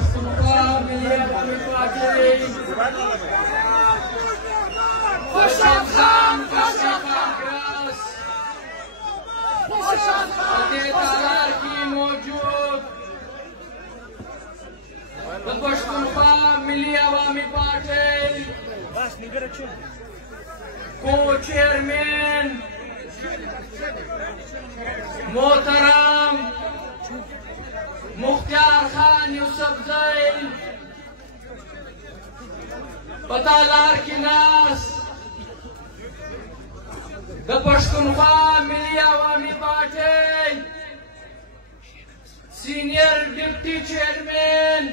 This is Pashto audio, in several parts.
پښتونخوا ملي عوامي پارټۍ خوشحال خان کانګرس په دې تالار کې موجود د پښتونخوا ملي عوامي پارټۍ کو چیئرمین محترم مختار خان یوسفزئی په تالار کې ناست د پښتونخوا ملي عوامي پارټۍ سینئر ډیپټي چیئرمین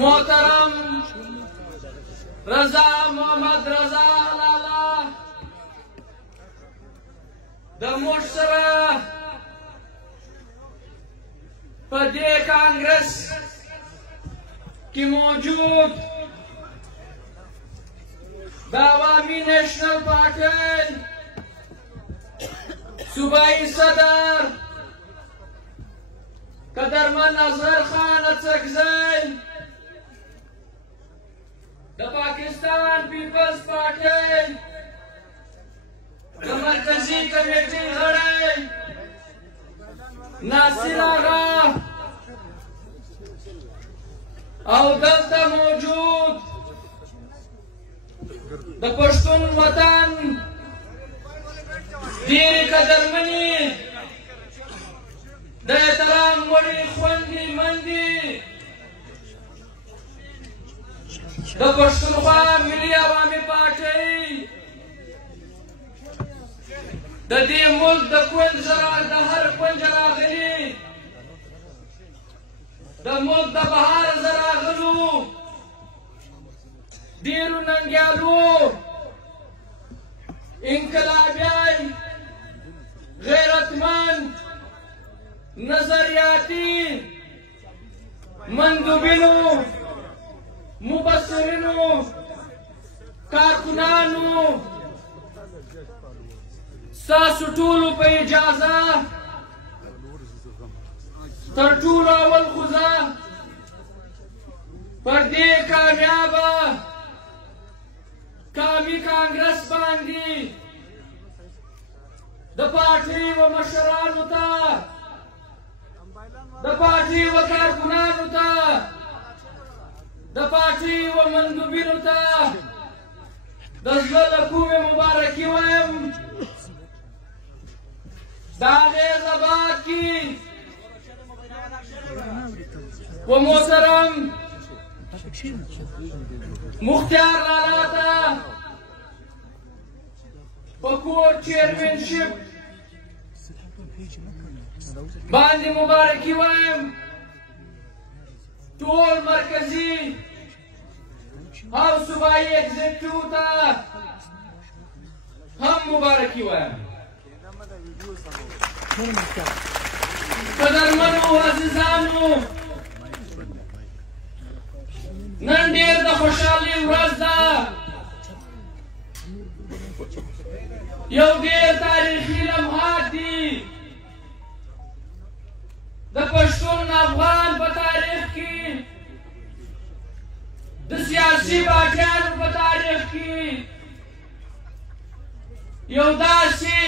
محترم رضا محمد رضا لالا د موږ سره په دې کانګرس کې موجود د عوامي نیشنل پارټۍ صوبایي صدر قدرمن اصغر خان اڅکزی د پاکستان پیپلز پارټۍ د مرکزي کمیټې غړی ناصر آغا او دلته موجود د پښتون وطن ډېرې قدرمنې د احترام وړې خویندې میندې د پښتونخوا ملي عوامي پارټۍ د دې ملک د کونج د هر کونج راغلي د ملک د بهار زه راغلو ډېرو ننګیالو انقلابیان غیرتمند نظریاتي مندوبینو مبصرینو کارکنانو ستاسو ټولو په اجازه تر ټولو اول خو زه پر دې کامیابه قومي کانګرس باندې د پارټۍ و مشرانو ته د پارټۍ و کارکنانو ته د پارټۍ و مندوبینو ته د زړه له کومې مبارکي وایم د هغې زبات کې و محترم مختار لالا ته په کور چیرمنشپ باندې مبارکي وایم ټول مرکزي او صوبایي اگزیکټیو ته هم مبارکي وایم قدرمنو عزیزانو نن ډېر د خوشحالۍ ورځ ده یو ډېر تاریخي لمحات دي د پښتون افغان په تاریخ کې د سیاسي پارټیانو په تاریخ کې یو داسې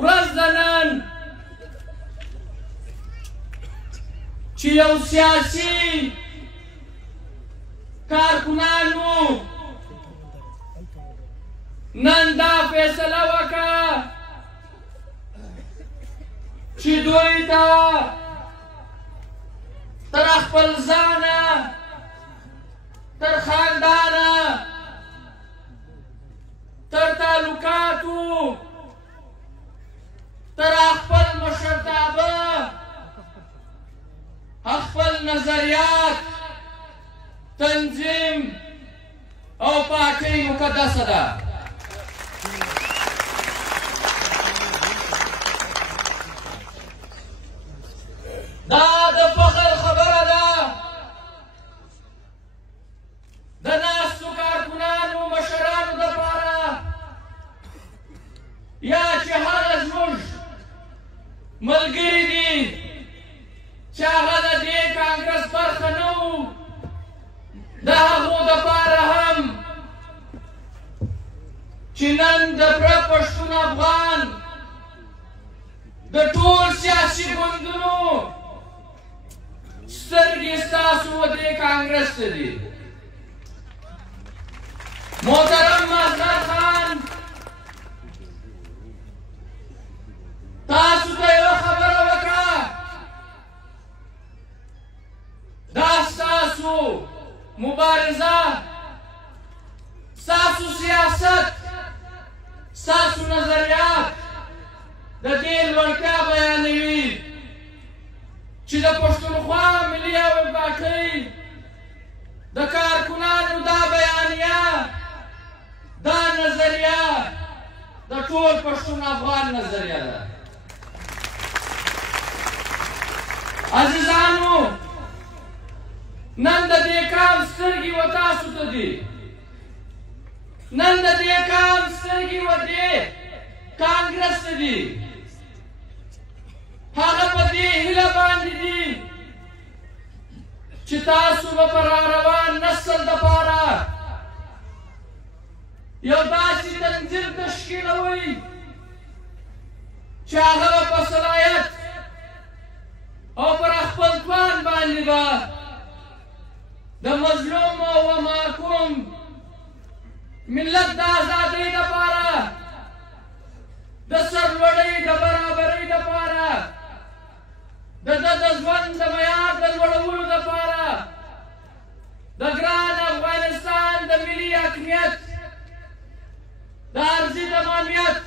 ورځ ده نن چې یو سیاسي کارکنانو نن دا فیصله وکړه چې دوی ته تر خپل ځانه تر خاندانه تر تعلقاتو تر خپل مشرتابه خپل نظریات تنظیم او پارټۍ مقدسه ده دا د فخر خبره ده د ناستو کارکنانو مشرانو دپاره یا چې هغه زموږ ملګري دي چې هغه د دې کانګرس برخه نه وو د هغو دپاره هم چې نن د پوره پښتون افغان د ټول سیاسي ګوندونو سترګې ستاسو دې کانګرس ته دي. محترم مظهر خان تاسو ته یوه خبره وکړه، دا ستاسو مبارزه، ستاسو سیاست، ستاسو نظریات د دې لوړتیا بیانوي چې د پښتونخوا ملي یوې پارټۍ د کارکنانو دا بیانیه، دا نظریه د ټول پښتون افغان نظریه ده. عزیزانو، نن د دې کال سترګې و تاسو ته دي، نن د دې کال سترګې و دې کانګرس ته دي. هغه په دې هیله باندې دي چې تاسو به په راروان نسل دپاره یو داسې تنظیم تشکیلوئ چې هغه به په صلاحیت او پر خپل توان باندې به د مظلوم او محکوم ملت د ازادۍ دپاره، د سرلوړۍ د برابرۍ دپاره، د ده د ژوند د معیار د لوړولو دپاره، د ګران افغانستان د ملي حاکمیت، د ارضي تمامیت،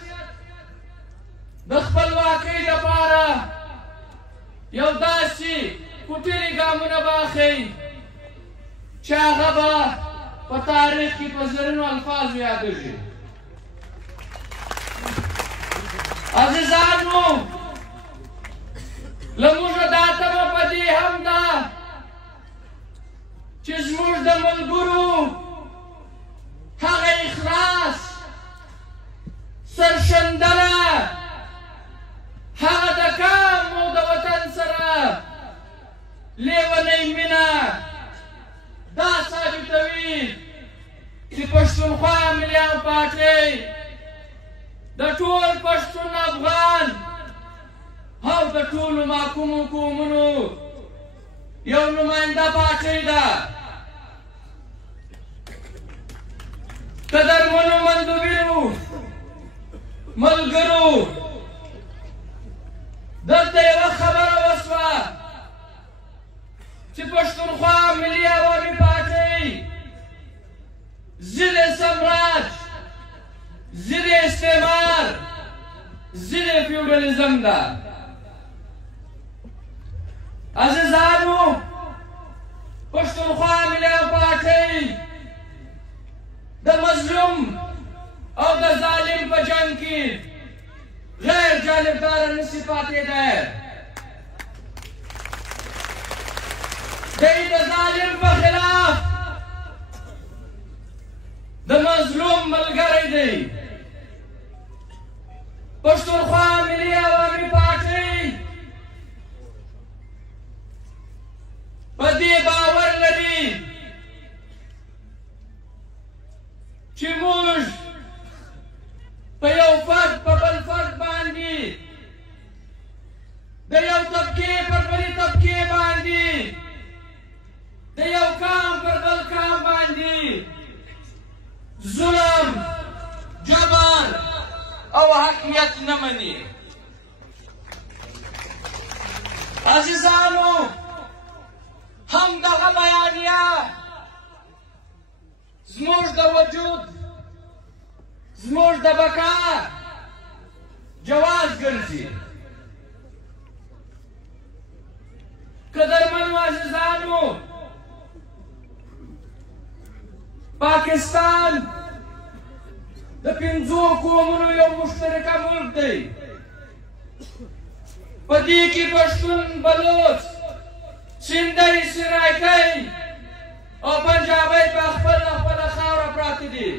د خپلواکۍ دپاره یو داسې کوټلي ګامونه به اخلئ چې هغه به په تاریخ کې په زرینو الفاظو یادېږي. عزیزانو، له موږه دا تمه په دې هم ده چې زموږ د ملګرو هغه اخلاص، سرښندنه، هغه د قام او د وطن سره لیونۍ مینه دا ثابتوي چې پښتونخوا ملي پارټۍ د ټول پښتون افغان او د ټولو محکومو قومونو یو نماینده پارټۍ ده. قدرمنو مندوبینو، ملګرو، دلته یوه خبره وسوه چې پښتونخوا ملي عوامي پارټۍ ضد سمراج، ضد استعمار، ضد فیوډالیزم ده. عزیزانو، پښتونخوا ملي پارټۍ د مظلوم او د ظالم په جنګ کې غیر جانبداره نشي پاتېدی. دی د ظالم په خلاف د مظلوم ملګری دی. پښتونخوا ملي عوامي پارټۍ په دې باور لري چې موږ په یو فرد په بل فرد باندې، د یو طبقې پر بلې طبقې باندې، د یو قام پر بل قام باندې ظلم، جبر او حاکمیت نه مني. عزیزانو، همدغه بیانیه زموږ د وجود، زموږ د بقا جواز ګرځي. قدرمنو عزیزانو، پاکستان د 5 قومونو یو مشترکه ملک دی. په دې کې پښتون، بلوچ، سندهی، سرایکۍ او پنجابۍ په خپله خاوره پراته دي.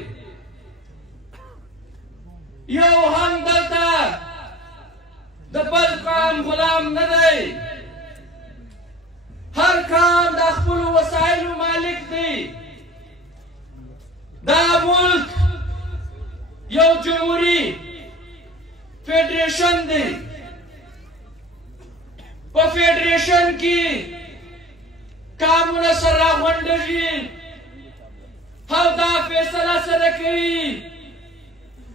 یو هم دلته د بل قام غلام نه دی. وسایلو مالک دی دا ملک یو جمهوری فیډریشن دی په فیډریشن کې کامونه سره راغونډېږي او دا فیصله سره کوي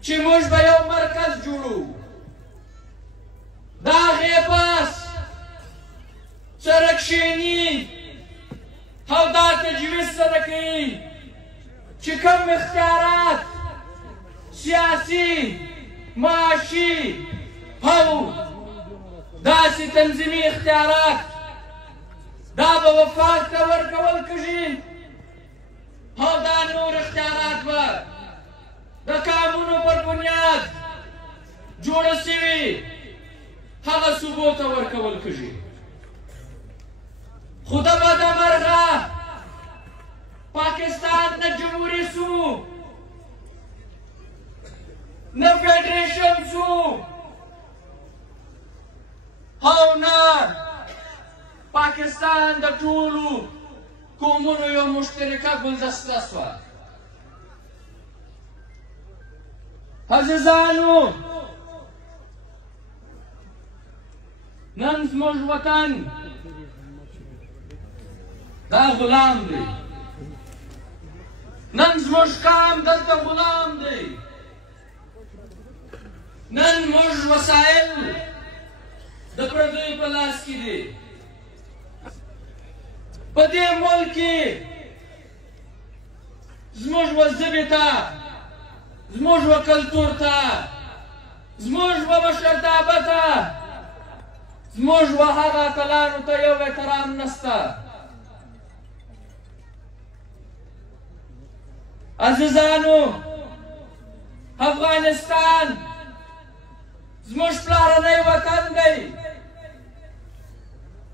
چې موږ به یو مرکز جوړو د هغې پس سره کښېني او دا تجویز سره کوي چې کوم اختیارات سیاسي معاشي او داسې تنظیمي اختیارات دا به وفاق ته ورکول کېږي او دا نور اختیارات به د قانونو پر بنیاد جوړه سوي هغه صوبو ته ورکول کېږي خو د بدمرغه پاکستان نه جمهوري سو نه فیډریشن سو او نه پاکستان د ټولو قومونو یو مشترکه ګلدسته سوه عزیزانو نن زموږ وطن دا غلام دی نن زموږ قام دلته غلام دی نن موږ وسایل د پردیو په لاس کې دي په دې ملک کې زموږ ژبې ته زموږ کلتور ته زموږ مشرتابه ته زموږ هغه اتلانو ته یو احترام نشته عزیزانو افغانستان زموږ پلارنی وطن دی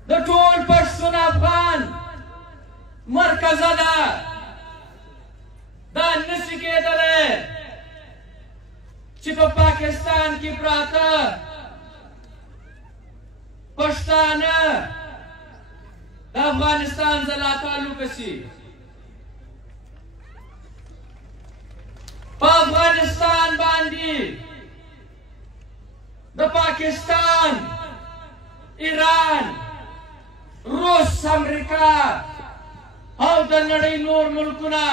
د ټول پښتون افغان مرکزه ده دا نشي کېدلی چې په پاکستان کې پراته پښتانه د افغانستان ځلا تعلق شي په افغانستان باندې د پاکستان ایران روس امریکا او د نړۍ نور ملکونه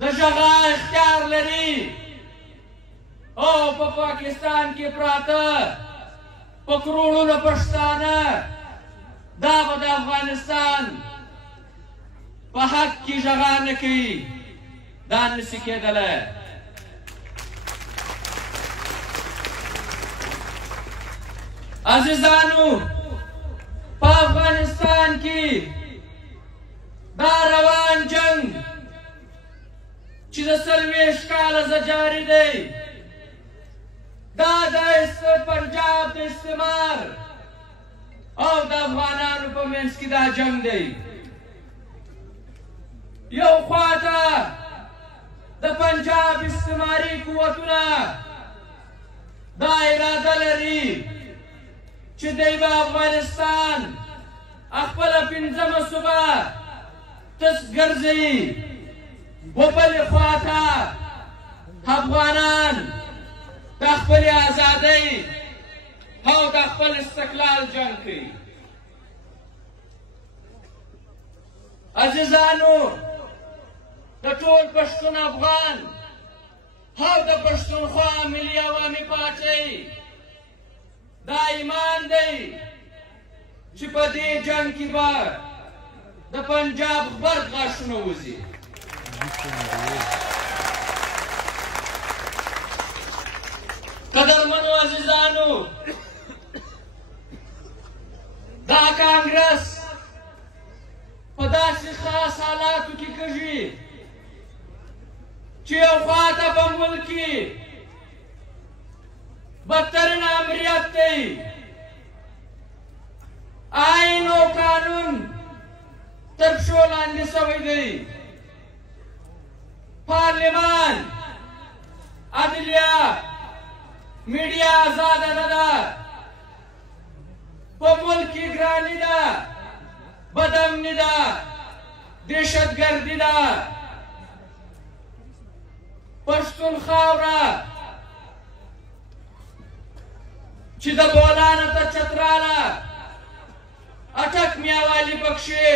د ژغا اختیار لري او په پاکستان کې پراته په کروڑونو پښتانه دا به د افغانستان په حق کې ژغا نه کوي دا نشي کېدلی عزیزانو په افغانستان کې دا روان جنگ چې د 40 کاله جاري دی دا د پنجاب د استعمار او د افغانانو په منځ کې دا جنگ دی یو خواته د پنجاب استعماري قوتونه دا اراده لري چې دوی به افغانستان خپله 5مه صوبه تس ګرځوي و بلې خواته افغانان د خپلې ازادۍ او د خپل استقلال جنګ کوي عزیزانو د ټول پښتون افغان او د پښتونخوا ملي عوامي پارټۍ دا ایمان دی چې په دې جنګ کې به د پنجاب غبرګ غاښونه وځي قدرمنو عزیزانو دا کانګرس په داسې خاص حالاتو کې کېږي چې یو خواته په ملک کې بدترین امریت دی آئین او قانون تر پښو لاندې شوی دی پارلمان عدلیه میډیا ازاده نه ده په ملک کې ګراني ده بد امني ده دهشتګردي ده. پښتون خاوره چې د بولانه تر چتراله اټک میاوالی پکښې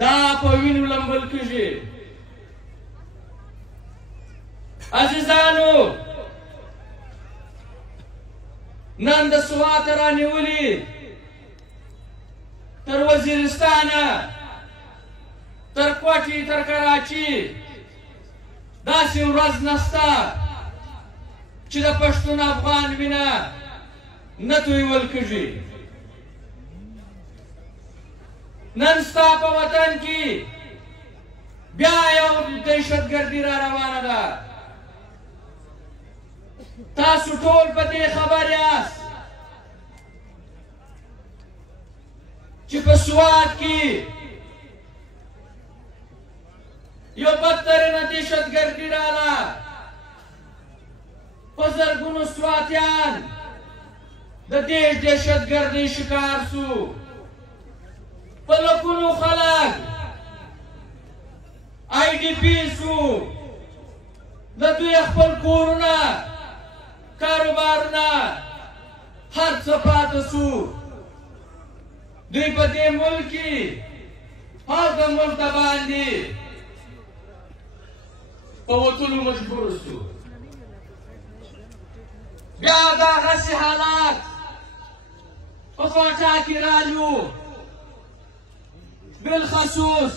دا په وینو لمبل کېږي. عزیزانو نن د سوات رانیولي تر وزیرستانه تر کوټې تر کراچي داسې ورځ نشته چې د پښتون افغان وینه نه تویول کېږي. نن ستا په وطن کې بیا یو دهشتګردي را روانه ده. تاسو ټول په دې خبر یاست چې په سوات کې یو بدترینه دهشتګردي راغله. په زرګونو سواتیان د دې دهشتګردۍ شکار سو. په لکونو خلک IDP سو. د دوی خپل کورونه کاروبارونه هر څه پاته سو. دوی په دې ملک کې هغه ملک ته باندې په وتلو مجبور سو. بیا دغسې حالات په کوټه کې رالو، بالخصوص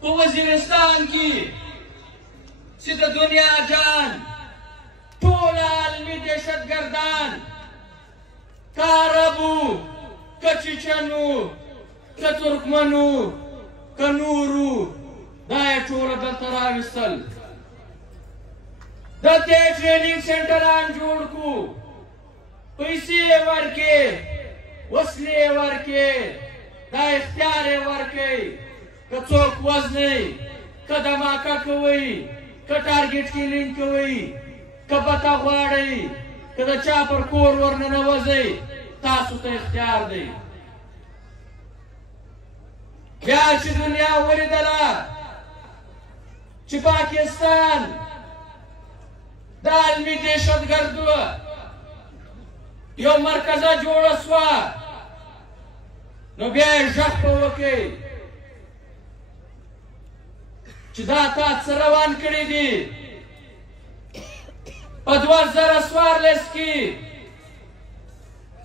په وزیرستان کې چې د دنیا جان ټول عالمي دهشتګردان که عربو که چیچنو که ترکمنو که نورو دا یې ټوله دلته راویستل. دلته یې ټریننګ سنټران جوړ کړو، پیسې یې ورکړې، وسلې یې ورکړې، دا اختیار یې ورکړئ که څوک وزنئ، که دماکه کوئ، که ټارګېټ کیلینګ کوئ، که بته غواړئ، که د چا پر کور ورننوځئ، تاسو ته اختیار دی. بیا چې دنیا ولیدله چې پاکستان د عالمي دهشتګردو یو مرکزه جوړه سوه، نو بیا یې غږ په وکړئ چې دا تا څه روان کړي دي. په 2014 کې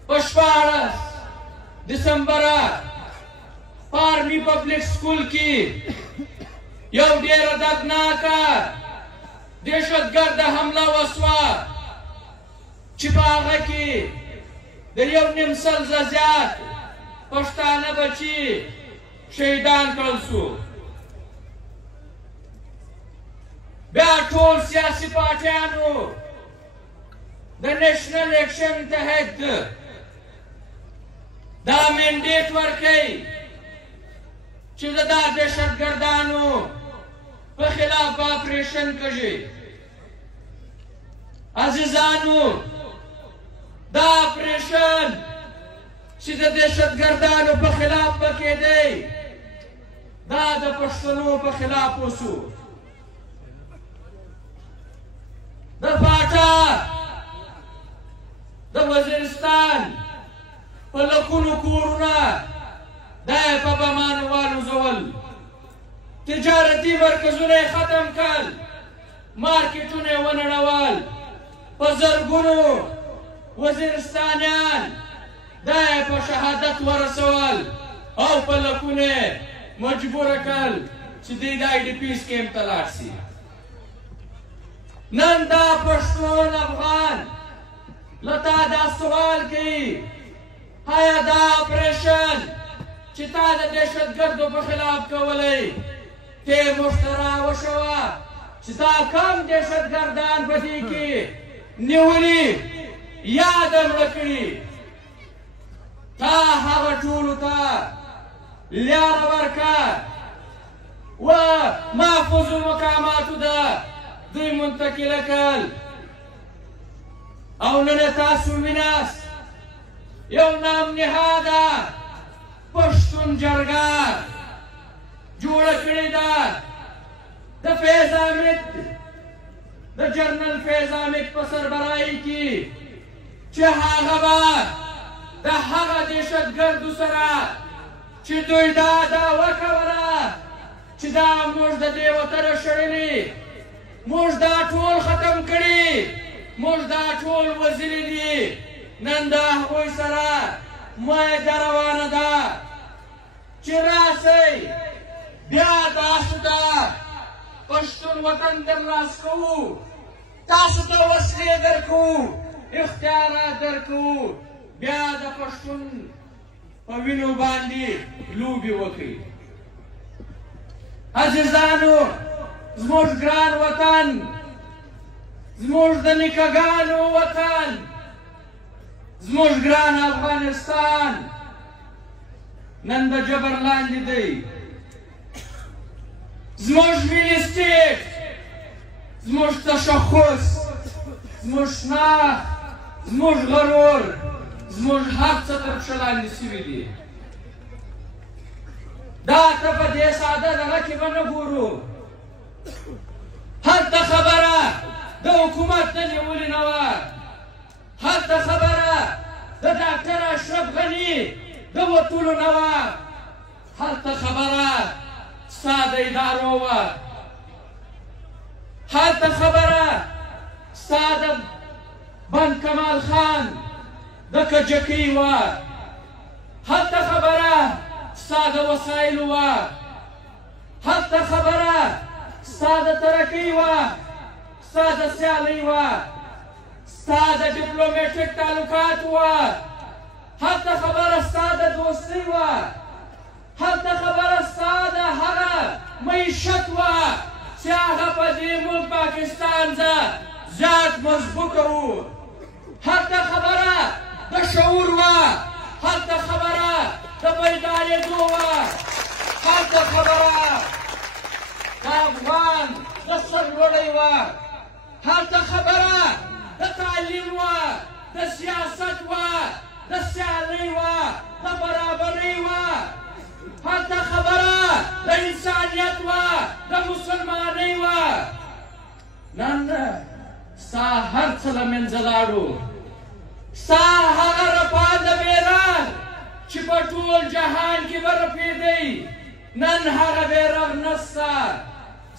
په 14 دسمبره په آرمي پبلک سکول کې یو ډېره دردناکه دهشتګرده حمله وسوه چې په هغه کې د 1.5 سلزه زیات پښتانه بچي شهیدان کړل سو. بیا ټول سیاسي پارټیانو د نیشنل ایکشن تحت دا منډیټ ورکړئ چې د دا دهشتګردانو په خلاف به اپریشن کېږي. عزیزانو دا اپریشن چې د دهشتګردانو په خلاف به کېدی دا د پښتنو په خلاف وسو. د پاټا د وزیرستان په لکونو کورونه دا یې په بمانو والوزول، تجارتي مرکزونه یې ختم کړل، مارکیټونه یې ونړول، په زرګونو وزیرستانیان دا یې په شهادت ورسول او په لکونه یې مجبوره کړل چې دوی د IDPs کیمپ ته لاړ شي. نن دا پښتون افغان له تا دا سوال کوي، آیا دا اپریشن چې تا د دهشتګردو په خلاف کولی ته موږ ته راوښوه چې تا کم دهشتګردان په دې کې نیولي یاد یې مړه کړي. تا هغه ټولو ته لاره ورکړه و محفوظ المقاماتو ده دوی منتقله کړل او نن یې تاسو ویناست یو نام نهاده پښتون جرګه جوړه کړې ده د فیض احمد د جنرال فیض احمد په سربراهۍ کې چې هغه به د هغه دهشتګردو سره چې دوی دا دعوه کوله چې دا موږ د دې وطنه شړلي، موږ دا ټول ختم کړي، موږ دا ټول وزلي دي، نن د هغوی سره معاهده روانه ده چې راسئ بیا تاسو ته پښتون وطن درلاس کوو، تاسو ته وسلې درکوو، اختیارات درکوو، بیا د پښتون په وینو باندې لوبې وکړئ. عزیزانو، زموږ ګران وطن، زموږ د نیکهګانو وطن، زموږ ګران افغانستان نن د جبر لاندې دی. زموږ ملي سټیټ، زموږ تشخص، زموږ شناخت، زموږ غرور، زموږ هر څه تر پښه لاندې سوي دي. دا ته په دې ساده دغه کې به نه ګورو. هلته خبره د حکومت د نیولې نه وه، هلته خبره د ډاکټر اشرف غني د وتلو نه وه، هلته خبره ستا د ادارو وه، هلته خبره ستا د بند کمال خان د کجکۍ وه، هلته خبره ستا د وسایلو وه، هلته خبره ستا د ترقۍ وه، ستا د سیالۍ وه، ستا د ډیپلوماټیک تعلقات وه، هلته خبره ستا د دوستۍ وه، هلته خبره ستا د هغه معیشت وه چې هغه په دې ملک پاکستان زیات مضبوطه وو، هلته خبره د شعور وه، هلته خبره د بیدارېدو وه، هلته خبره د افغان د سرلوړۍ وه، هلته خبره د تعلیم وه، د سیاست وه، د سیالۍ وه، د برابرۍ وه، هلته خبره د انسانیت وه، د مسلمانۍ وه. نن ستا هر څه له منځه لاړو، ستا هغه رپانده بیرغ چې په ټول جهان کې به رپېدی، نن هغه بیرغ نسته.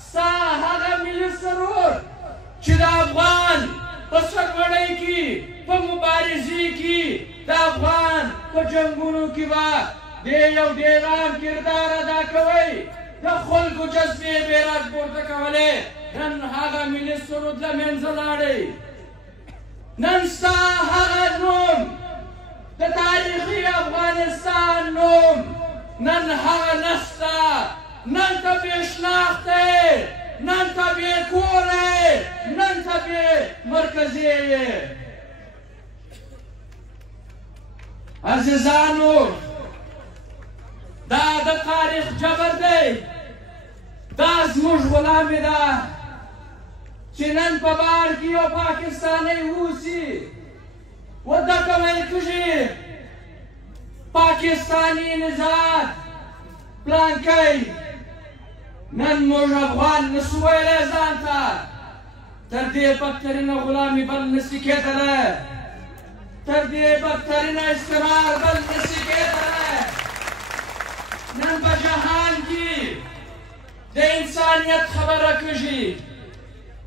ستا هغه ملي سرود چې د افغان په سرلوړۍ کې، په مبارزې کې، د افغان په جنګونو کې به دې یو ډېر عام کردار ادا کوئ، د خلکو جذبې بیرغ پورته کولی، نن هغه ملي سرود له منځه لاړی. نن ستا هغه نوم د تاریخي افغانستان نوم نن هغه نسته، نن ته بې شناخته، نن ته بې کوره، نن ته بې مرکزي یې. عزیزانو، دا د تاریخ جبر دی، دا زموږ غلامي ده چې نن په بار کې یو پاکستانی اوسي، ودته ویل کېږي پاکستاني نژاد پلانکی. نن موږ افغان نسو ویلی ځان ته، تر دې بدترینه غلامي بل نسي کېدلی، تر دې بدترینه استعمار بل نسي کېدلی. نن په جهان کې د انسانیت خبره کېږي،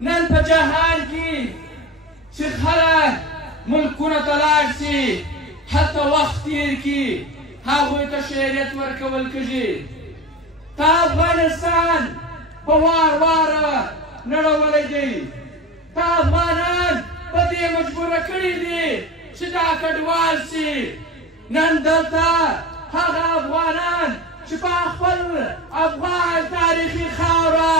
نن په جهان کې چې خلک ملکونو ته لاړ شي، هلته وخت تېر کړي، هغوی ته شهریت ورکول کېږي. تا افغانستان په وار واره نړولی دی، تا افغانان په دې مجبوره کړي دي چې دا کډوال شي. نن دلته هغه افغانان چې په خپل افغان تاریخي خاوره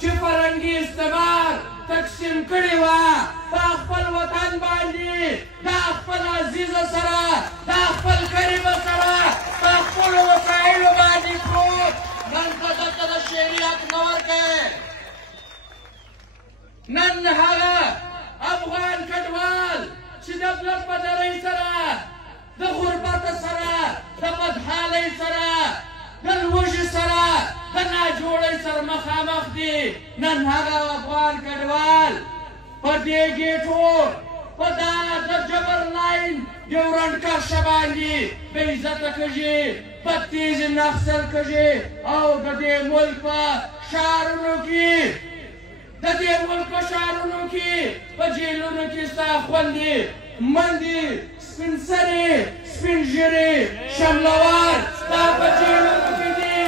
چې فرهنګي استعمار تقسیم کړې وه، په خپل وطن باندې د خپل عزیزه سره، د خپل کریمه سره، په خپلو وسایلو باندې پروت، نن ته دلته د شهریت نه ورکوې. نن هغه افغان کډوال چې د بدرۍ سره، د غربت سره، د بدحالۍ سره، د لوږې سره، د ناجوړۍ سره مخامخ دي نن هغه افغان کډوال په دې ګېټو په دا د جبر لاین ډیورنډ کرښه باندې بې عزته کږي بدتیز نقصل کږي او د دې ملک په ښارونو کې په جیلونو کې ستا خوندې مندې سپین سرې سپین ږیرې شملوار ستا په جیلونو کې دي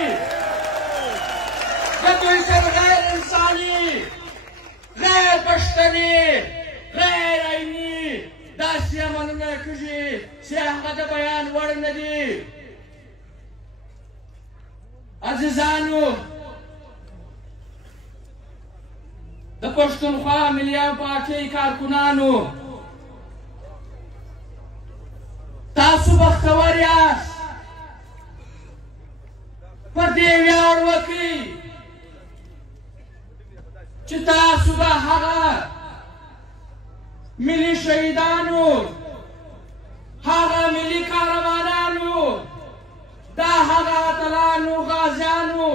د دوی تر غیر انساني غیر پښتني غیر عیني داسې عملونه کېږي چې هغه د بیان وړ نه دي. عزیزانو، د پښتونخوا ملي پارټۍ کارکنانو، تاسو بختور یاست. په دې ویاړ وکړئ چې تاسو د هغه ملي شهیدانو، هغه ملي کاروانانو، د هغه اتلانو غازیانو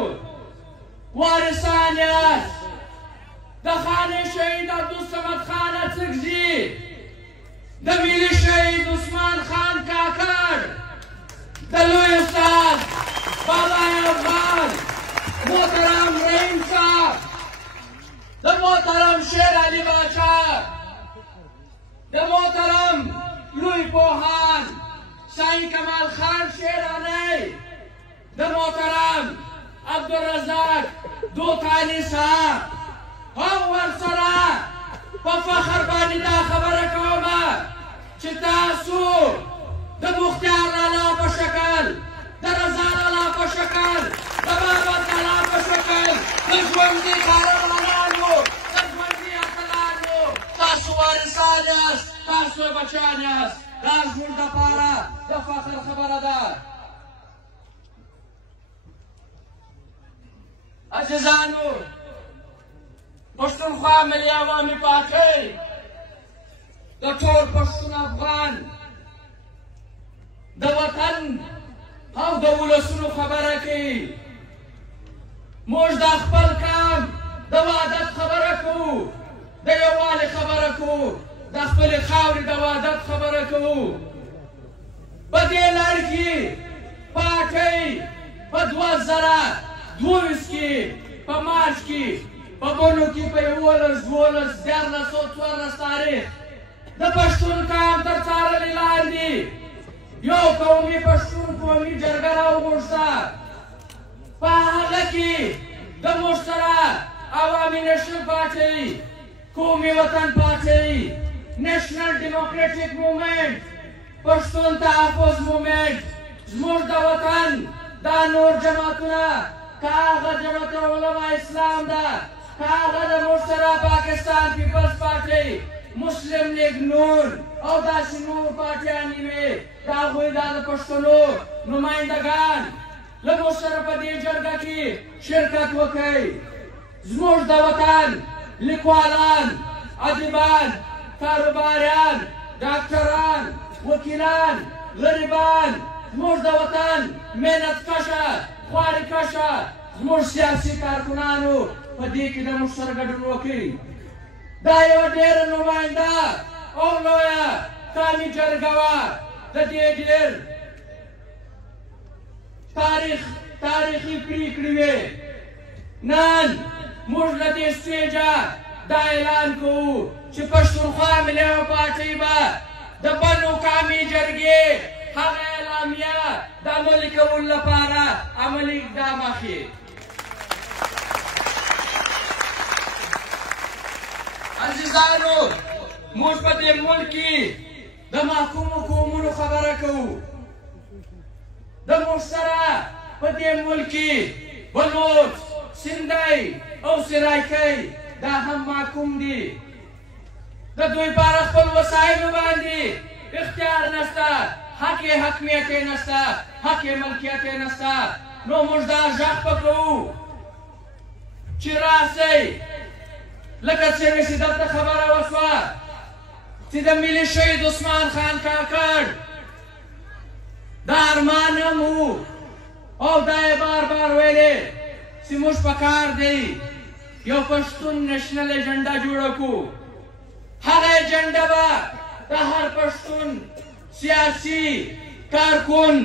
وارثان یاست. د خانه شهید عبدالصمد خان اڅکزي، د ملي شهید عثمان خان کاکړ، د لوی استاد بابا افغان، محترم رحیم صاحب، د محترم شیر علي باچا، د محترم لوی پوهان سعید کمال خان شیرانی، د محترم عبدالرزاق دوتانی صاحب، او ورسره په فخر باندې دا خبره کومه چې تاسو د مختار لالا په شکل، د رضا لالا په شکل، د بابت لالا په شکل، د ژوندي کاروانانو، د ژوندي اتلانو تاسو وارثان یاست، تاسو بچیان یاست. دا زموږ دپاره د فخر خبره ده. عزیزانو، پښتونخوا ملي عوامي پارټۍ د ټول پښتون افغان د وطن او د ولسونو خبره کوي. موږ د خپل کام د وحدت خبره کوو، د یووالي خبره کوو، د خپلې خاورې د وحدت خبره کوو. په دې لړ کې پارټۍ په 2022 کې په مارچ کې په بنو کې په 11 12 14 تاریخ د پښتون کام تر څارنې لاندې یو قومي پښتون قومي جرګه راوغوښته. په هغه کې د مشترک عوامي نیشنل پارټۍ، قومي وطن پارټۍ، نیشنل ډیموکریټک موومنټ، پښتون تحفظ موومنټ، زموږ د وطن دا نور جماعتونه، که هغه جماعت علما اسلام ده، که هغه د مشترک پاکستان پیپلز پارټۍ، مسلم لیگ نور او داسې نور پارټیانې وې، د هغوی دا د پښتنو نمایندګان له موږ سره په دې جرګه کې شرکت وکړئ. زموږ د وطن لیکوالان، ادیبان، کاروباریان، ډاکټران، وکیلان، غریبان، زموږ د وطن محنت کشه، خواري کشه زموږ سیاسي کارکنانو په دې کې د موږ سره ګډون وکړي. دا یوه ډېره نماینده او لویه قامي جرګه وه. د دې ډېر تاریخي پرېکړې وې. نن موږ له دې سټېجه دا اعلان کوو چې پښتونخوا ملي پارټۍ به د بنو قامي جرګې هغه اعلامیه د عملي کولو لپاره عملي اقدام اخلي. عزیزانو، موږ په دې ملک کې د محکومو قومونو خبره کوو. د موږ سره په دې ملک کې بلوچ، سندی او سرایکۍ دا هم محکوم دي. د دوی په خپل وسایلو باندې اختیار نشته، حق حکمیت یې نشته، حق ملکیت یې نشته. نو موږ دا غږ پکوو چې راسئ، لکه څنګه چې دلته خبره وشوه چې د ملي شهید عثمان خان کاکړ دا ارمان هم و او دا یې بار بار ویلې چې موږ پکار دی یو پښتون نېشنل ایجنډا جوړه کړو. هغه ایجنډا به د هر پښتون سیاسي کارکون،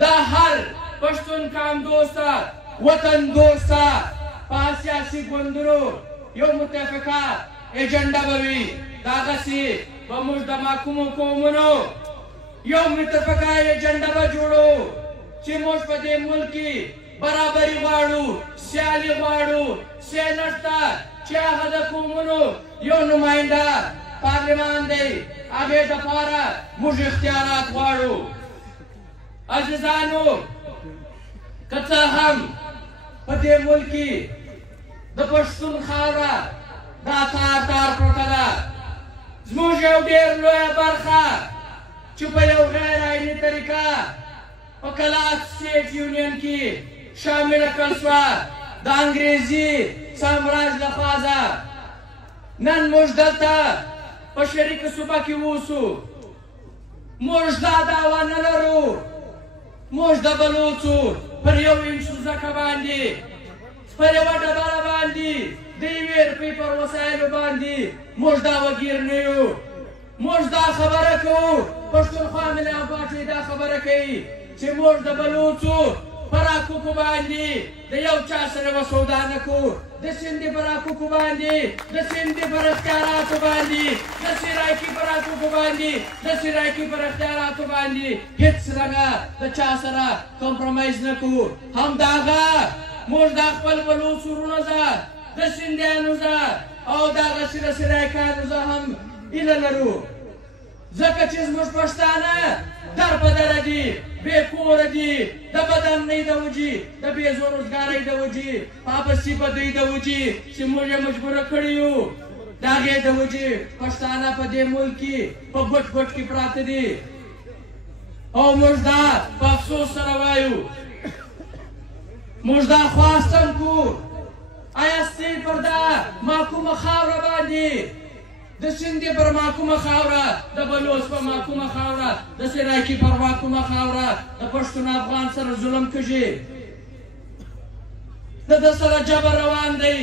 د هر پښتون قام دوسته وطن دوسته په سیاسي ګوندونو یو متفقه ایجنډا به وي. دغسې به موږ د محکومو قومونو یو متفقه ایجنډا به جوړو چې موږ په دې ملک کې برابري غواړو، سیالي غواړو. سینټ ته چې هغه د قومونو یو نماینده پارلمان دی، هغې دپاره موږ اختیارات غواړو. عزیزانو، که څه هم په دې ملک کې د پښتون خاوره دا تار تار پروته ده، زموږ یو ډېر لویه برخه چې په یو غیر آیني طریقه په کلاک سټیټ یونین کې شامله کړل شوه د انګریزي سامراج لخوا. نن موږ دلته په شریکه صوبه کې اوسو. موږ دا دعوه نه لرو، موږ د بلوڅو پر یو انچ ځمکه باندې، پر یوه ډبره باندې، د یوې روپۍ پر وسایلو باندې موږ دا وګیر نه یو. موږ دا خبره کوو، پښتونخوا ملي پارټۍ دا خبره کوي چې موږ د بلوڅو پر حقوقو باندې د یو چا سره به سودا نه کوو. د سندې پر حقوقو باندې، د سندې پر اختیاراتو باندې، د سرایکي پر حقوقو باندې، د سرایکي پر اختیاراتو باندې هېڅ رنګه د چا سره کمپرومایز نه کوو. همدغه موږ د خپل بلوڅ وروڼو زه، د سندیانو زه او دغسې د سرایکانو زه هم هیله لرو، ځکه چې زموږ پښتانه در په دره دي، بې کوره دي، د بدنۍ د وجې، د بې روزګارۍ د وجې، پاپسي بدۍ د وجې چې موږ یې مجبوره کړي یو. د هغې د وجې پښتانه په دې ملک کې په ګوټ ګوټ کې پراته دي. او موږ دا په افسوس سره وایو، موږ دا خواستم کوو، آیا ستې پر دا محکومه خاوره باندې، د سندې پر محکومه خاوره، د بلوڅ په محکومه خاوره، د سرایکي پر محکومه خاوره د پښتون افغان سره ظلم کېږي. د ده سره جبر روان دی،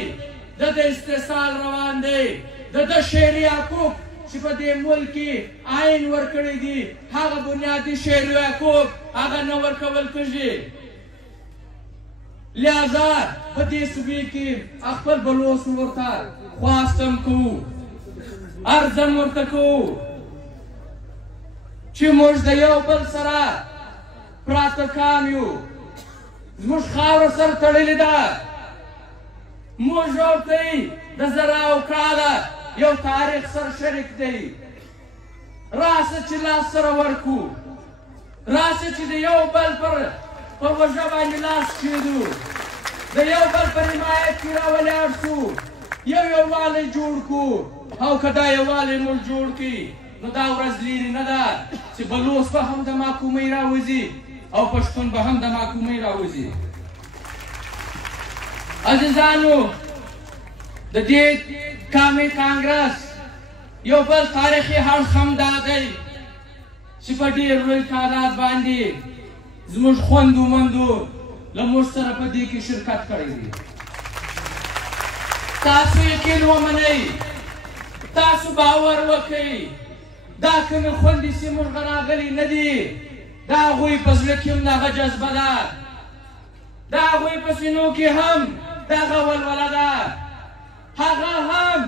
د ده استحصال روان دی، د ده شعري حقوق چې په دې ملک کې آئین ورکړی دي، هغه بنیادي شعري حقوق هغه نه ورکول کېږي. لہذا په دې صوبې کې خپل بلوڅ ورته خواستم کوو، عرضم ورته کوو چې موږ د یو بل سره پراتکان یو، زموږ خاوره سره تړلې ده. موږ ورته د زراو کاله یو تاریخ سره شریک دی. راسه چې لاس سره ورکو، راسه چې د یو بل پر وژه باندې لاس کښېږدو، د یو بل پر حمایت کې راولاړ شو، یو یووالی جوړ کړو. او که دا یووالی موږ جوړ کړي نو دا ورځ لرې نه ده چې بلوڅ به هم د محکومۍ راوځي او پښتون به هم د محکومۍ راوځي. عزیزانو، د دې قومي کانګرس یو بل تاریخي اړخ هم دا دی چې په ډېر لوی تعداد باندې زموږ خویندو میندو له موږ سره په دې کې شرکت کړی دی. تاسو یقین ومنئ، تاسو باور وکئ، دا کومې خویندې چې موږ راغلي نه دي، د هغوی په زړه کې هم دغه جذبه ده، د هغوی په سینو کې هم دغه ولوله ده. هغه هم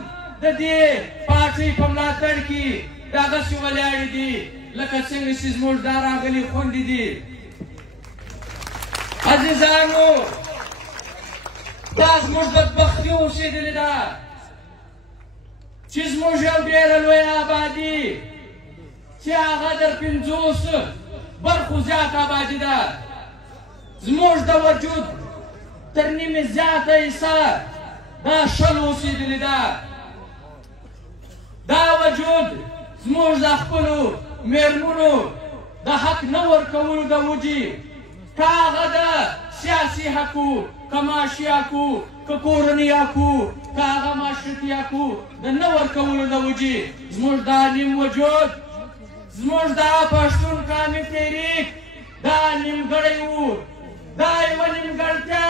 د دې پارټۍ په ملاتړ کې دغسې ولاړې دي لکه څنګه چې زموږ دا راغلي خویندې دي. عزیزانو، دا زموږ بدبختي اوسېدلې ده چې زموږ یو ډېره لویه آبادي چې هغه در 50 برخو زیات آبادي ده، زموږ د وجود تر نیمې زیاته حصه دا شل اوسېدلې ده. دا وجود زموږ د خپلو میرمنو د حق نه ورکولو د وجې، که هغه د سیاسي حقو، که معاشي حقو، که کورني حقو، که هغه معاشرتي حقو د نه ورکولو د وجې زموږ دا نیم وجود، زموږ دا پښتون قومي تحریک دا نیمګړی و، دا یوه نیمګړتیا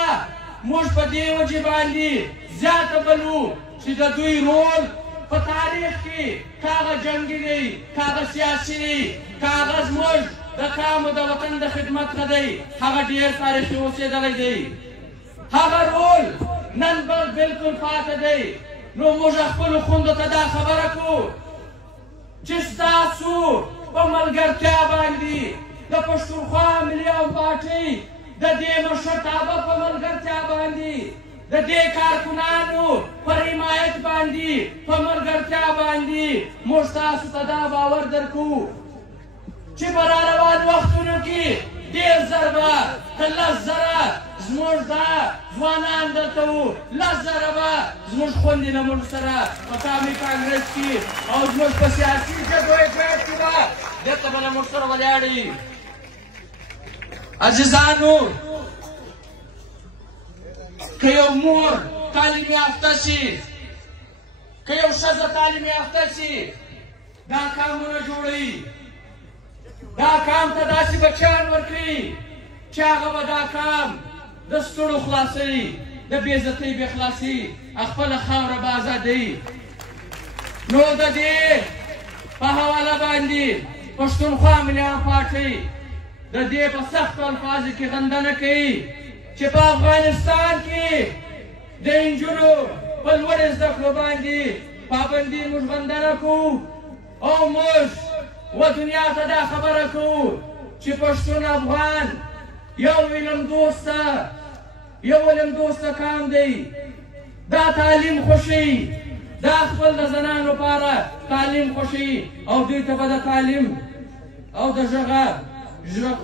موږ په دې وجې باندې زیاته بلو چې د دوی رول په تاریخ کې کاغه جنګي دی، کاغه سیاسي دی، کاغه زموږ د قام او د وطن د خدمت نه دی، هغه ډېر تاریخي اوسېدلی دی. هغه رول نن بلکل پاته دی. نو موږ خپلو خویندو ته دا خبره کړو چې ستاسو په ملګرتیا باندې د پښتونخوا ملي او پارټۍ د دې مشرتابه په ملګرتیا باندې د دې کارکنانو پر حمایت باندې په ملګرتیا باندې موږ تاسو ته دا باور درکوو چې په راروان وختونو کې ډېر زر به که 10,000 زموږ دا ځوانان دلته وو، 10,000 به زموږ خویندې له موږ سره په قومي کانګرس کې او زموږ په سیاسي جدوجہد کې به دلته به له موږ سره ولاړې. عزیزانو، که یو مور تعلیم یافته شي، که یو ښځه تعلیم یافته شي، دا کامونه جوړوي، دا کام ته داسې بچیان ورکړي چې هغه به دا کام د ستړو خلاصوي، د بېعزتۍ به خلاصي، خپله خاوره به ازادوي. نو د دې په حواله باندې پښتونخوا ملي پارټۍ د دې په سختو الفاظو کې غندنه کوي چې په افغانستان کې د نجونو په لوړې زده کړو باندې پابندي موږ غندنه کوو او موږ و دنیا ته دا خبره کوو چې پښتون افغان یو علم دوسته قام دی. دا تعلیم خوښوي، دا خپل د زنانو لپاره تعلیم خوښوي او دوی ته به د تعلیم او د غږ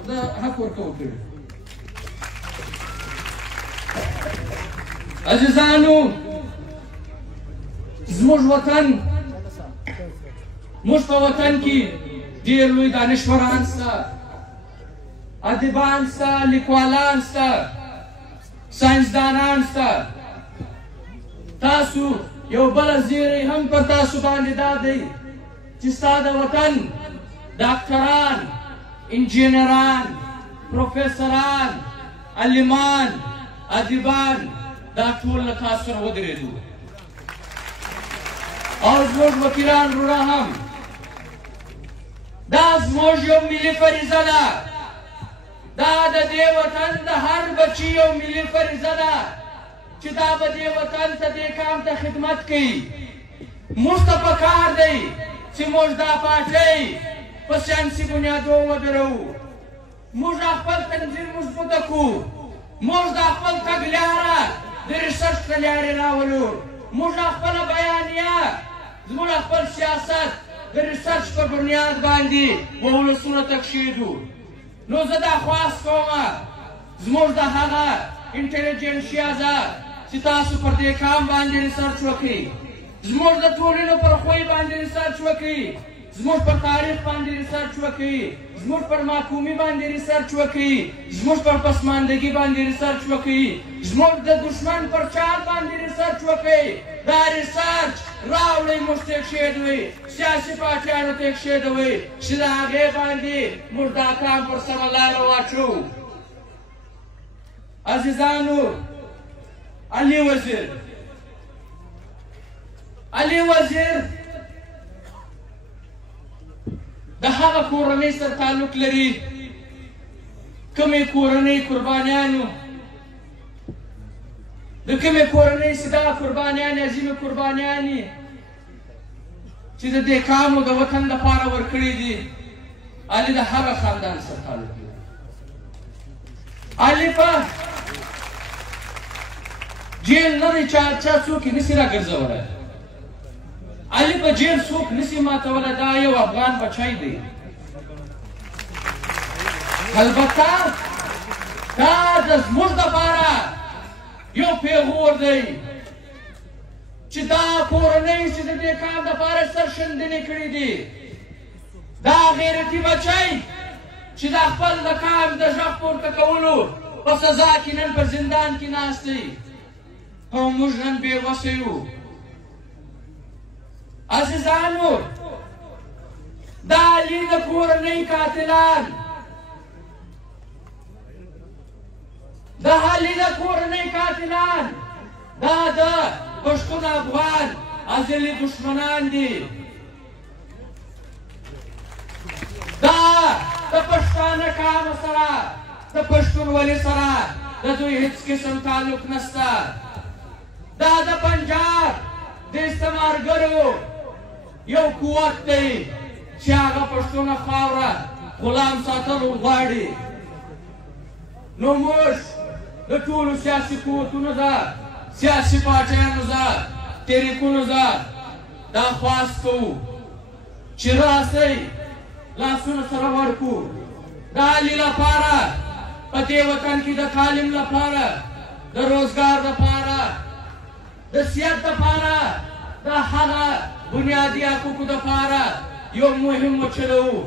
د حق ورکوو کوي. عزیزانو، زموږ وطن، موږ په وطن کې ډېر لوی دانشوران شته، ادیبان شته، لیکوالان شته، ساینسدانان شته. تاسو یو بله زیری هم پر تاسو باندې دا دی چې ستا د وطن ډاکټران، انجینران، پروفیسران، عالمان، ادیبان دا ټول له تاسو سره ودرېدو او زموږ وکیلان وروڼه هم. دا زموږ یو ملي فریضه ده، دا د دې وطن د هر بچي یو ملي فریضه ده چې دا به دې وطن ته دې قام ته خدمت کوي. موږ ته پکار دی چې موږ دا پارټۍ په سیاسي بنیادو ودروو، موږ خپل تنظیم مضبوطه کړو، موږ دا خپل تګلاره د ریسرچ په لارې راولو، موږ خپله بیانیه، زموږ خپل سیاست د ریسرچ په بنیاد باندې ولسونو ته کښېږدو. نو زه دا خواست کومه زموږ د هغه انټلیجنسیا ده چې تاسو پر دې قام باندې ریسرچ وکړئ، زموږ د ټولنو پر خوی باندې ریسرچ وکړئ، زموږ پر تاریخ باندې ریسرچ وکړئ، زموږ پر محکومي باندې ریسرچ وکړئ، زموږ پر پسماندګي باندې ریسرچ وکړئ، زموږ د دشمن پر چال باندې ریسرچ وکړئ. دا ریسرچ راوړئ، موږ ته یې کښېږدوئ، سیاسي پارټیانو ته یې کښېږدوئ چې د هغې باندې موږ دا کام پر سمه لاره واچوو. عزیزانو، علي وزیر د هغه کورنۍ سره تعلق لري کومې کورنۍ قربانیانو، د کومې کورنۍ چې دا قربانیانې عظیمې قربانیانې چې د دې قام او د وطن لپاره ورکړي دي، علي د هغه خاندان سره تعلق لري. علي په جیل نه دی چا څوک یې نسي راګرځولی، علي په جیل څوک نسي ماتولی، دا یو افغان بچی دی. البته دا د زموږ دپاره یو پیغور دی چې دا کورنۍ چې د دې کار دپاره سرښندنې کړي دي، دا غیرتي بچی چې د خپل د کار د غږ پورته کولو په سزا کې نن په زندان کې ناست دی او موږ نن بېوسه یو. عزیزانو، دا علي د کورنۍ قاتلان، د علي د کورنۍ قاتلان دا د پښتون افغان ازلي دشمنان دي. دا د پښتانه قام سره د پښتونولۍ سره د دوی هیڅ قسم تعلق نشته. دا د پنجاب د استعمارګرو یو قوت دی چې هغه پښتونه خاوره غلام ساتلو غواړي. نو موږ د ټولو سیاسي قوتونو څخه سیاسي پارټیانو څخه تحریکونو څخه دا خواست کوو چې راسئ لاسونه سره ورکړو د علي لپاره په دې وطن کې د تعلیم لپاره د روزګار لپاره د صحت لپاره د هغه بنیادي حقوقو لپاره یو مهم وچلوو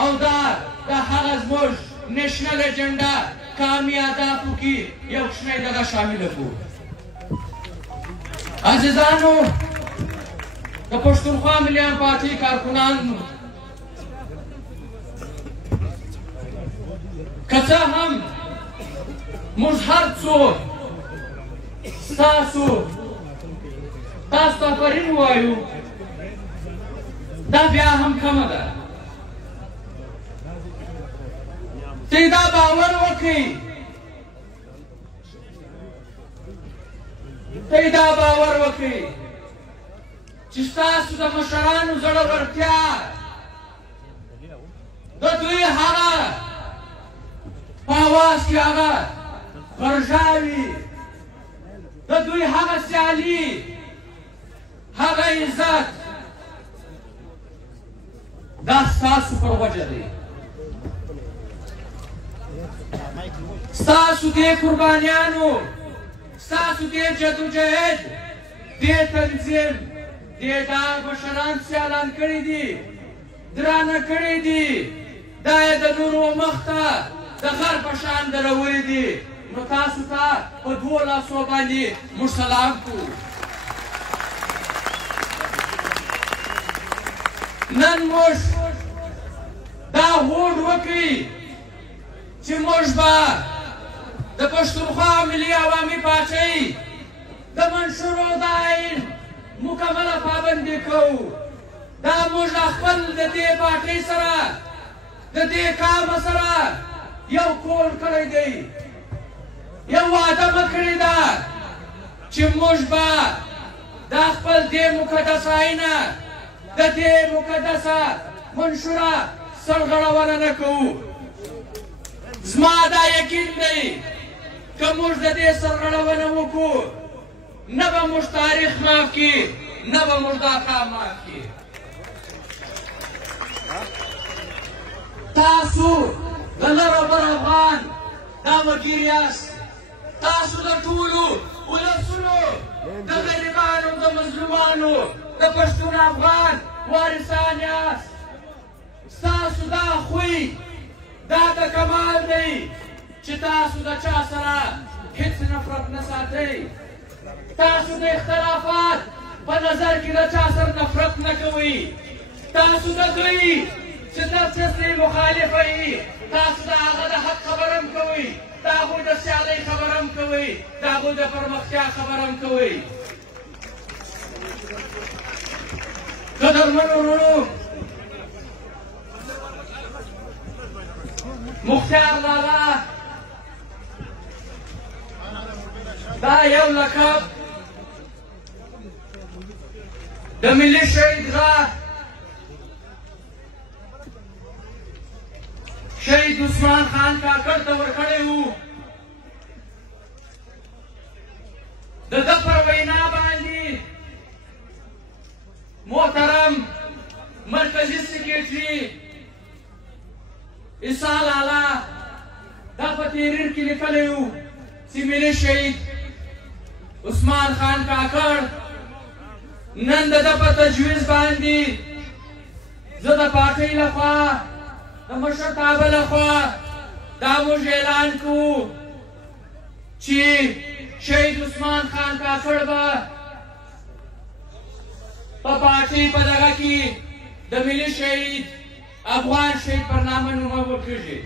او دا د هغه زموږ نیشنل ایجنډا کامي اهدافو کې یو کوچنی دغه شامله کړو. عزیزانو د پښتونخوا ملیان پارټۍ کارکنانو که څه هم موږ هر څوک تاسو ته آفرین ووایو دا بیا هم کمه ده. ته دا باور وکړئ چې ستاسو د مشرانو زړورتیا د دوی هغه په اواز کې هغه غرژاوي د دوی هغه سیالي هغه عزت دا ستاسو پر وجه دی. ستاسو دې قربانیانو ستاسو دې جدوجهد دې تنظیم دې دا مشران سیالان کړي دي درانه کړي دي دا یې د نورو مخ ته د غر په شان درولي دي. نو تاسو ته په دوو لاسو باندې موږ سلام کوو. نن موږ دا هوډ وکړي چې موږ به د پښتونخوا ملي عوامي پارټۍ د منشورو د آئین مکمله پابندي کوو. دا موږ خپل د دې پارټۍ سره د دې قام سره یو کول کړی دی یو وعده مه کړې ده چې موږ به دا خپل دې مقدس آئینه د دې مقدسه منشوره سرغړونه نه کوو. زما دا یقین دی که موږ د دې سرغړونه وکړو نه به موږ تاریخ معاف کړي نه به موږ دا قام معاف کړي. تاسو د لر بر افغان دا وکیل یاست. تاسو د ټولو ولسونو د غریبانو د مظلومانو د پښتون افغان وارثان یاست. ستاسو دا خوی دا د کمال دی چې تاسو د چا سره هیڅ نفرت نه ساتئ. تاسو د اختلافات په نظر کې د چا سره نفرت نه کوئ. تاسو د دوی چې دسې مخالفه یي تاسو د هغه د حق خبره هم کوئ د هغوی د سیالۍ خبره هم کوئ د هغوی د پرمختیا خبره هم کوئ. قدرمنو وروڼو مختار لالا دا یو لقب د ملي شهیدګاه شهید عثمان خان کاکړ ته ورکړی و. د ده پر وینا باندې محترم مرکزي سکریټري عیسی لالا دا په تحریر کې لیکلی و چې ملي شهید عثمان خان کاکړ نن د ده په تجویز باندې زه د پارټۍ لخوا د مشرتابه لخوا دا موږ اعلان کوو چې شهید عثمان خان کاکړ به په پارټۍ په دغه کې د ملي شهید افغان شهید پر نامه نومول کېږي.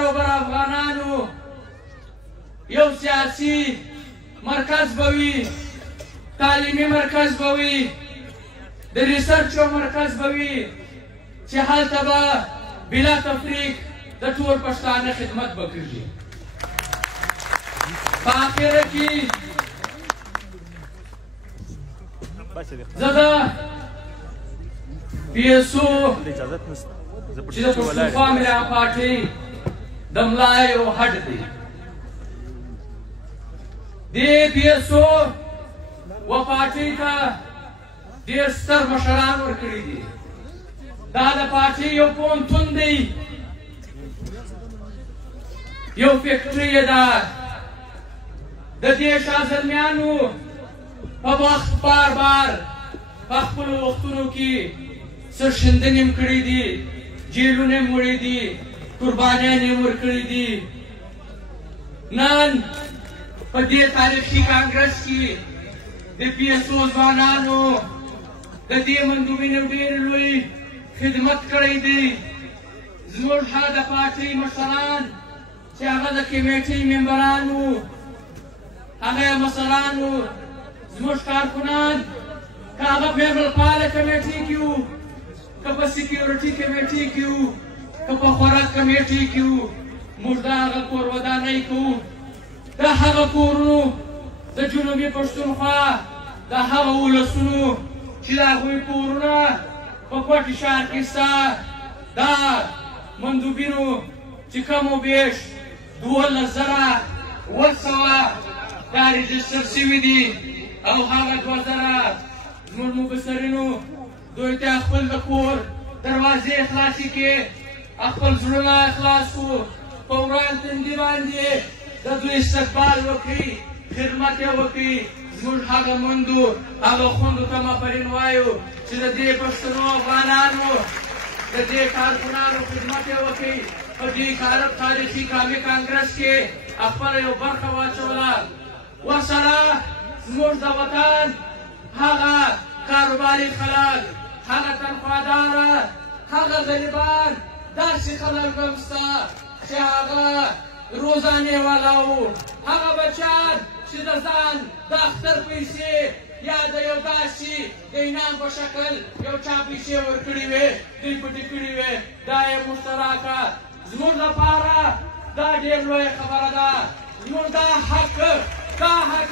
بروبر افغانانو یو سیاسي مرکز به وي، تعلیمي مرکز به وي، د ریسرچ یو مرکز به وي چې هلته به بلا تفریق د ټول پښتانه خدمت به کېږي. په اخره کې زه د PSO چې د پښتونخوا ملي پارټۍ د ملا یو هډ دی. دې PSO و پارټۍ ته ډېر ستر مشران ورکړي دي. دا د پارټۍ یو پوهنتون دی، یو فیکټري یې ده. د دې شازلمیانو په وخت بار بار په خپلو وختونو کې سرښندنې هم کړي دي، جیلونه هم وړي دي، قربانیان یې ورکړي دي. نن په دې تاریخي کانګرس کې د PSO ځوانانو د دې مندوبینو ډېر لوی خدمت کړی دی. زموږ د پارټۍ مشران چې هغه د کمیټۍ ممبران وو، هغه مشران وو، زموږ کارکنان که هغه فیډرل فعاله کمیټۍ کې وو، که په سکیورټي کمیټۍ کې وو، که په خوراک کمیټۍ کې وو، موږ د هغه کور ودانۍ کوو. د هغه کورونو د جنوبي پښتونخوا د هغه ولسونو چې د هغوی کورونه په کوټي ښار کې شته، دا مندوبینو چې کم و بیش 12,200 دا رجسټر شوي دي، او هغه 2,000 زموږ مبصرینو دوی ته خپل د کور دروازې خلاصې کړې، خپل زړونه خلاص کړو، په وران تندي باندې د دوی استقبال وکړي، خدمت یې وکړي. زموږ هغه موندو هغه خویندو ته مفرین وایو چې د دې پښتنو افغانانو د دې کارکنانو خدمت یې وکړي. په دې تاریخي قومي کانګرس کې خپله یو برخه واچوله. ورسره زموږ د وطن هغه کاروباري خلک، هغه تنخواداره، هغه غریبان، داسې خلک هم شته چې هغه روزانې والا وو، هغه بچیان چې د ځان د اختر پیسې یا د یو داسې د انعام په شکل یو چا پیسې ورکړي وې، دوی پټې کړي وې. دا یې مشترکه زموږ لپاره دا ډېر لویه خبره ده. زموږ دا حق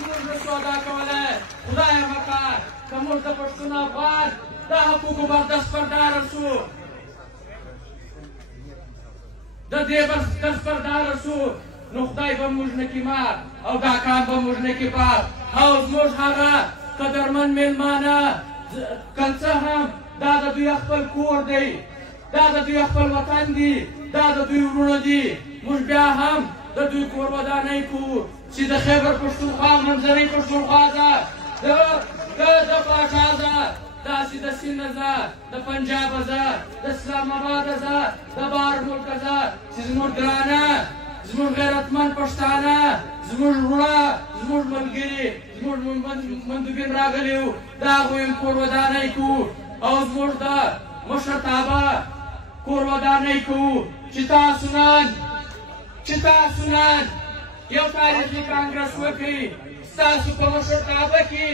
موږ نشو ادا کولی. خدایه وکړه که موږ د پښتون افغان د حقوقو دستبرداره شو، د دې دستبرداره شو، نو خدای به موږ نه کړي مات او دا کار به موږ نه کړي پات. او زموږ هغه قدرمن مېلمانه که څه هم دا د دوی خپل کور دی، دا د دوی خپل وطن دی، دا د دوی ورونه دي. موږ بیا هم د دوی کور ودانۍ کوو چې د خیبر پښتونخوا منځنۍ پښتونخوا ده، د پاچا ده، داسې د سند ده، د پنجاب ده، د اسلام آباد ده، د بهر ملکه ده چې زموږ ګرانه، زموږ غیرتمند پښتانه، زموږ وروڼه، زموږ ملګري، زموږ مندوبین راغلي وو، د هغوی هم کور ودانۍ کوو. او زموږ د مشرتابه کور ودانۍ کوو چې تاسو نن یو تاریخي کانګرس وکړئ. ستاسو په مشرتابه کې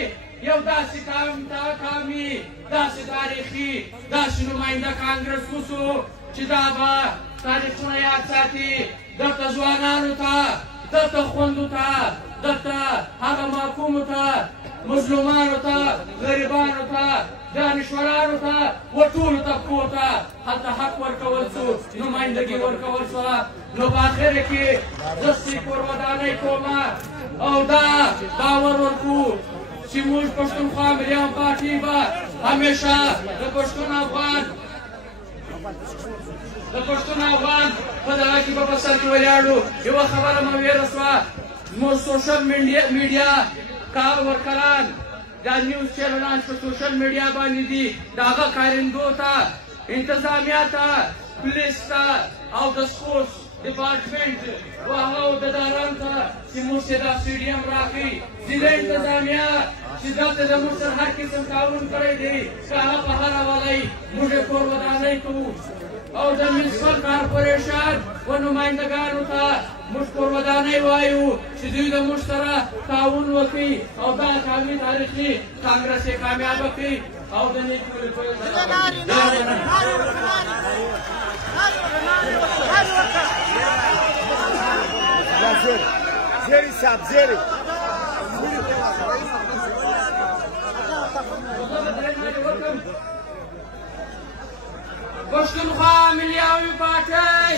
یو داسې قومي، داسې تاریخي، داسې نماینده کانګرس وشو چې دا به تاریخونه یاد ساتي. دلته ځوانانو ته، دلته خویندو ته، دلته هغه محکومو ته، مظلومانو ته، غریبانو ته، دانشورانو ته، و ټولو طبقو ته هلته حق ورکول شو، نمایندګي ورکول شوه. نو په اخره کې زه ستاسې کور ودانۍ کومه او دا باور ورکوو چې موږ پښتونخوا ملي پارټۍ به همیشه د پښتون افغان په دغه کې به په سر کې ولاړو. یوه خبره مې ویره شوه، زموږ سوشل میډیا کار ورکران، دا نیوز چینلان په سوشل میډیا باندې دي، د هغه کارندو ته، انتظامیه ته، پولیس ته او د سپورټس ډپارټمنټ و هغه عهدهدارانو ته چې موږ ته دا سټیډیم راکړي. ځینې انتظامیه چې دلته زموږ سره هر قسم تعاون کړی دی، که هغه په هره والۍ موږ یې کور ودانۍ کوو. او د میونسپل کارپوریشن و نمایندګانو ته موږ قربانۍ وایو چې دوی د موږ سره تعاون وکړي او دا کامي تاریخي کانګرس یې کامیابه کړي او د نیک زیری صاحب زیری پښتونخوا ملي عوامي پارټۍ